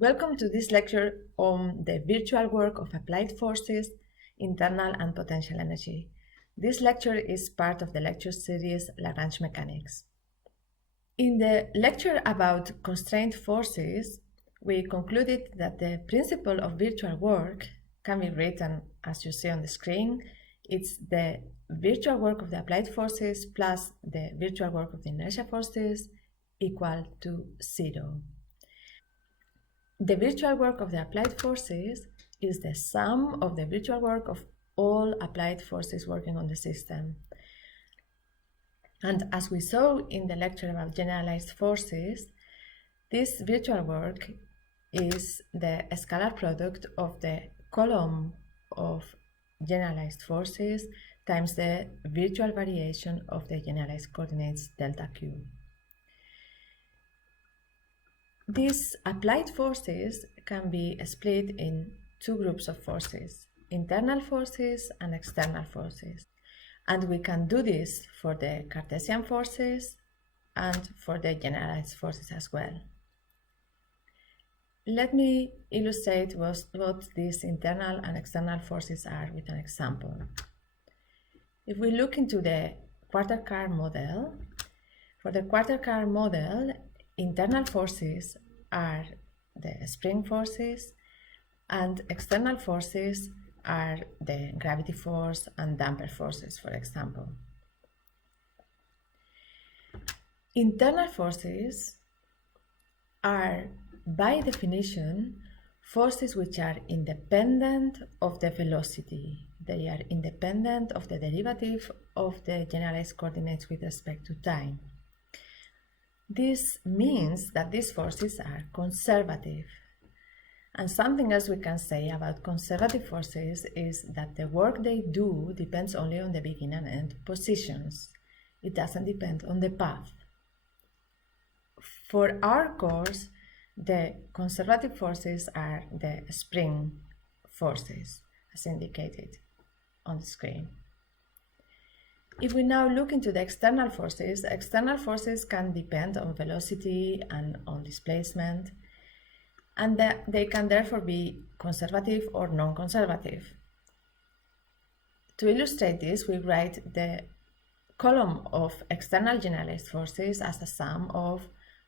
Welcome to this lecture on the virtual work of applied forces, internal and potential energy. This lecture is part of the lecture series Lagrange Mechanics. In the lecture about constrained forces, we concluded that the principle of virtual work can be written as you see on the screen. It's the virtual work of the applied forces plus the virtual work of the inertial forces equal to 0. The virtual work of the applied forces is the sum of the virtual work of all applied forces working on the system. And as we saw in the lecture about generalized forces, this virtual work is the scalar product of the column of generalized forces times the virtual variation of the generalized coordinates delta q. These applied forces can be split in two groups of forces, internal forces and external forces. And we can do this for the Cartesian forces and for the generalized forces as well. Let me illustrate what these internal and external forces are with an example. If we look into the quarter car model, for the quarter car model, internal forces are the spring forces and external forces are the gravity force and damper forces, for example. Internal forces are, by definition, forces which are independent of the velocity. They are independent of the derivative of the generalized coordinates with respect to time. This means that these forces are conservative. And something else we can say about conservative forces is that the work they do depends only on the begin and end positions. It doesn't depend on the path. For our course, the conservative forces are the spring forces, as indicated on the screen. If we now look into the external forces can depend on velocity and on displacement, and they can therefore be conservative or non-conservative. To illustrate this, we write the column of external generalized forces as a sum of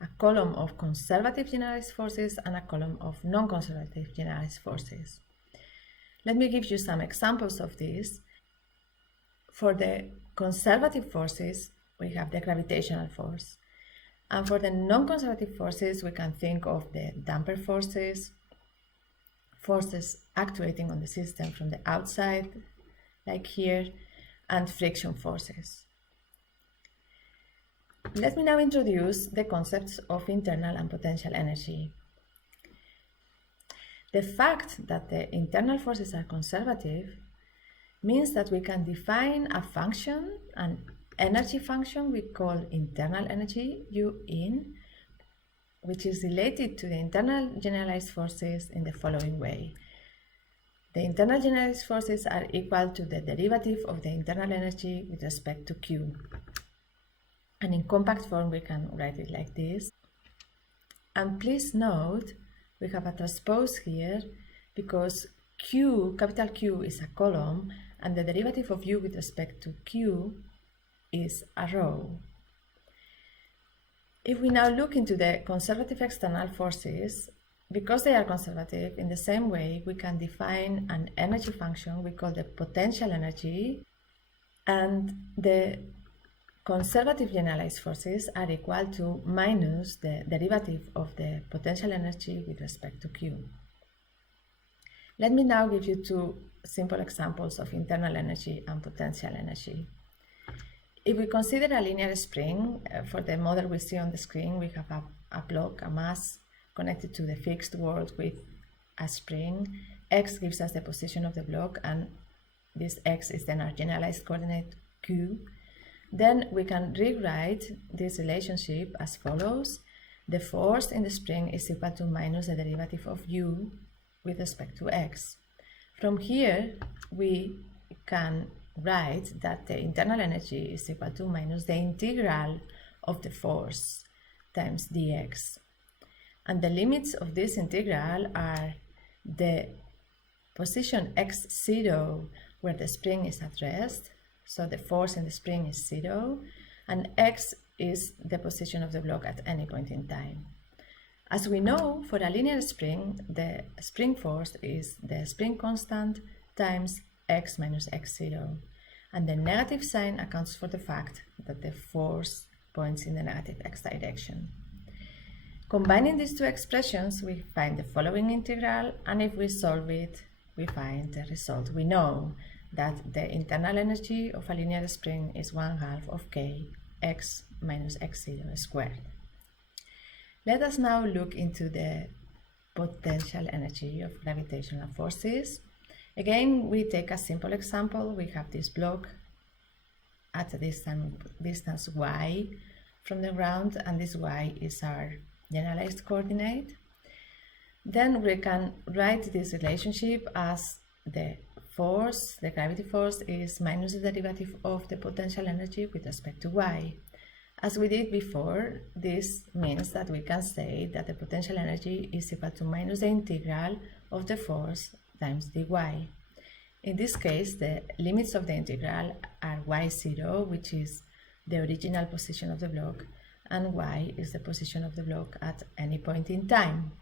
a column of conservative generalized forces and a column of non-conservative generalized forces. Let me give you some examples of this. For the conservative forces, we have the gravitational force. And for the non-conservative forces, we can think of the damper forces, forces actuating on the system from the outside, like here, and friction forces. Let me now introduce the concepts of internal and potential energy. The fact that the internal forces are conservative means that we can define a function, an energy function we call internal energy, U in, which is related to the internal generalized forces in the following way. The internal generalized forces are equal to the derivative of the internal energy with respect to Q. And in compact form we can write it like this. And please note, we have a transpose here because Q, capital Q, is a column and the derivative of U with respect to Q is a row. If we now look into the conservative external forces, because they are conservative, in the same way we can define an energy function we call the potential energy, and the conservative generalized forces are equal to minus the derivative of the potential energy with respect to Q. Let me now give you two simple examples of internal energy and potential energy. If we consider a linear spring, for the model we see on the screen, we have a block, a mass, connected to the fixed world with a spring. X gives us the position of the block, and this X is then our generalized coordinate Q. Then we can rewrite this relationship as follows. The force in the spring is equal to minus the derivative of U with respect to X. From here, we can write that the internal energy is equal to minus the integral of the force times dx. And the limits of this integral are the position x0 where the spring is at rest, so the force in the spring is 0, and x is the position of the block at any point in time. As we know, for a linear spring, the spring force is the spring constant times x minus x0, and the negative sign accounts for the fact that the force points in the negative x direction. Combining these two expressions, we find the following integral, and if we solve it, we find the result. We know that the internal energy of a linear spring is 1/2 of k x minus x0 squared. Let us now look into the potential energy of gravitational forces. Again, we take a simple example. We have this block at a distance y from the ground, and this y is our generalized coordinate. Then we can write this relationship as the force, the gravity force, is minus the derivative of the potential energy with respect to y. As we did before, this means that we can say that the potential energy is equal to minus the integral of the force times dy. In this case, the limits of the integral are y0, which is the original position of the block, and y is the position of the block at any point in time.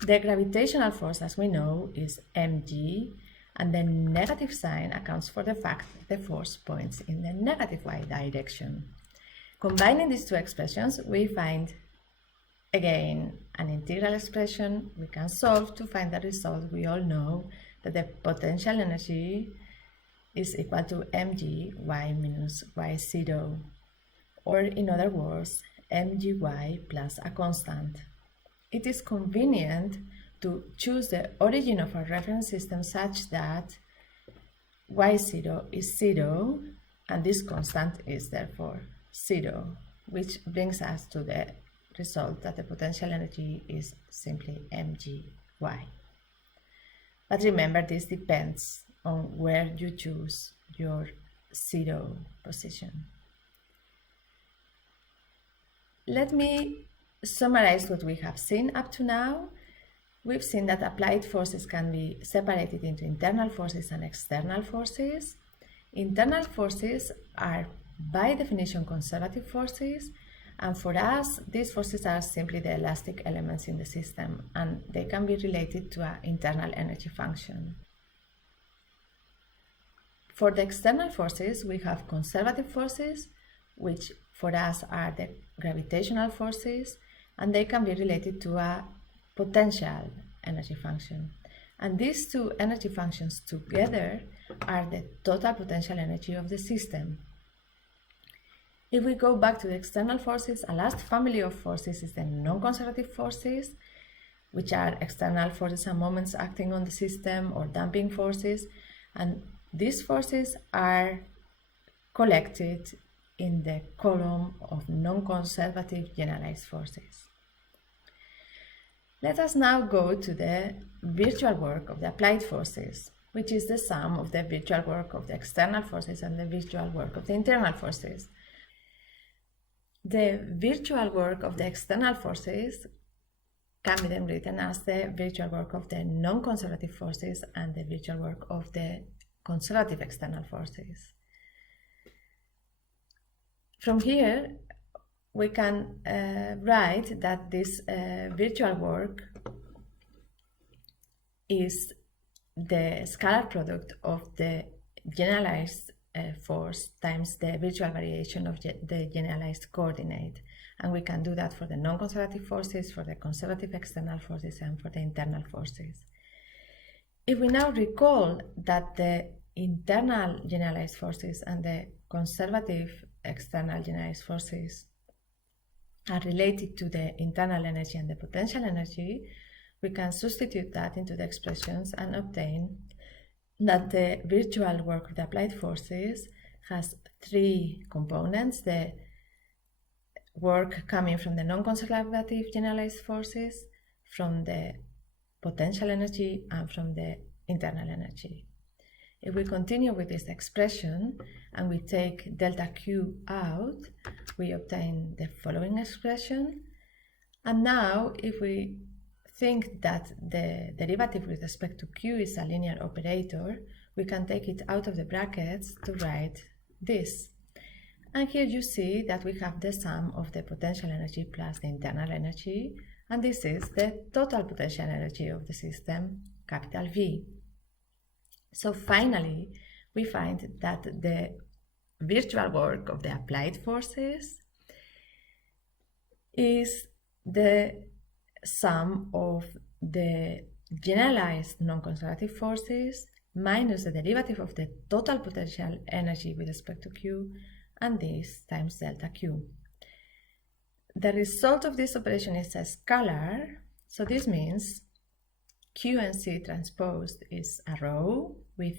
The gravitational force, as we know, is mg, and the negative sign accounts for the fact that the force points in the negative y direction. Combining these two expressions, we find again an integral expression we can solve to find the result. We all know that the potential energy is equal to mg y minus y0, or in other words, mgy plus a constant. It is convenient to choose the origin of our reference system such that y0 is 0, and this constant is therefore 0, which brings us to the result that the potential energy is simply mgy. But remember, this depends on where you choose your 0 position. Let me summarize what we have seen up to now. We've seen that applied forces can be separated into internal forces and external forces. Internal forces are by definition conservative forces, and for us these forces are simply the elastic elements in the system, and they can be related to an internal energy function. For the external forces, we have conservative forces, which for us are the gravitational forces, and they can be related to a potential energy function. And these two energy functions together are the total potential energy of the system. If we go back to the external forces, a last family of forces is the non-conservative forces, which are external forces and moments acting on the system, or damping forces, and these forces are collected in the column of non-conservative generalized forces. Let us now go to the virtual work of the applied forces, which is the sum of the virtual work of the external forces and the virtual work of the internal forces. The virtual work of the external forces can be then written as the virtual work of the non-conservative forces and the virtual work of the conservative external forces. From here, we can write that this virtual work is the scalar product of the generalized force times the virtual variation of the generalized coordinate, and we can do that for the non-conservative forces, for the conservative external forces, and for the internal forces. If we now recall that the internal generalized forces and the conservative external generalized forces are related to the internal energy and the potential energy, we can substitute that into the expressions and obtain that the virtual work of the applied forces has three components: the work coming from the non-conservative generalized forces, from the potential energy, and from the internal energy. If we continue with this expression and we take delta Q out, we obtain the following expression, And now, if we think that the derivative with respect to Q is a linear operator, we can take it out of the brackets to write this. And here you see that we have the sum of the potential energy plus the internal energy, and this is the total potential energy of the system, capital V. So finally, we find that the virtual work of the applied forces is the sum of the generalized non-conservative forces minus the derivative of the total potential energy with respect to Q, and this times delta Q. The result of this operation is a scalar, so this means Q and C transposed is a row with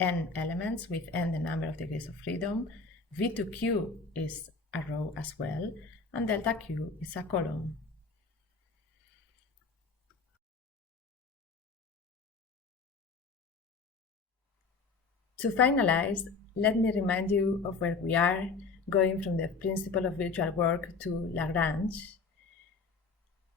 n elements, with n the number of degrees of freedom. V to Q is a row as well, and delta Q is a column. To finalize, let me remind you of where we are, going from the principle of virtual work to Lagrange.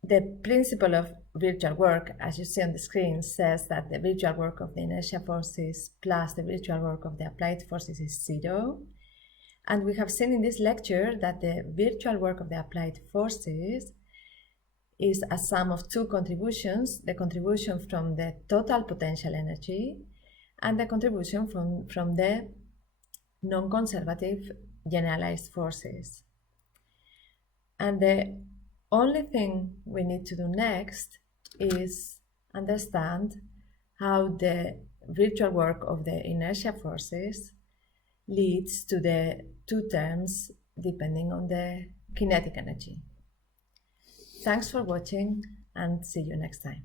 The principle of virtual work, as you see on the screen, says that the virtual work of the inertia forces plus the virtual work of the applied forces is 0. And we have seen in this lecture that the virtual work of the applied forces is a sum of two contributions, the contribution from the total potential energy and the contribution from the non-conservative generalized forces. And the only thing we need to do next is understand how the virtual work of the inertia forces leads to the two terms depending on the kinetic energy. Thanks for watching and see you next time.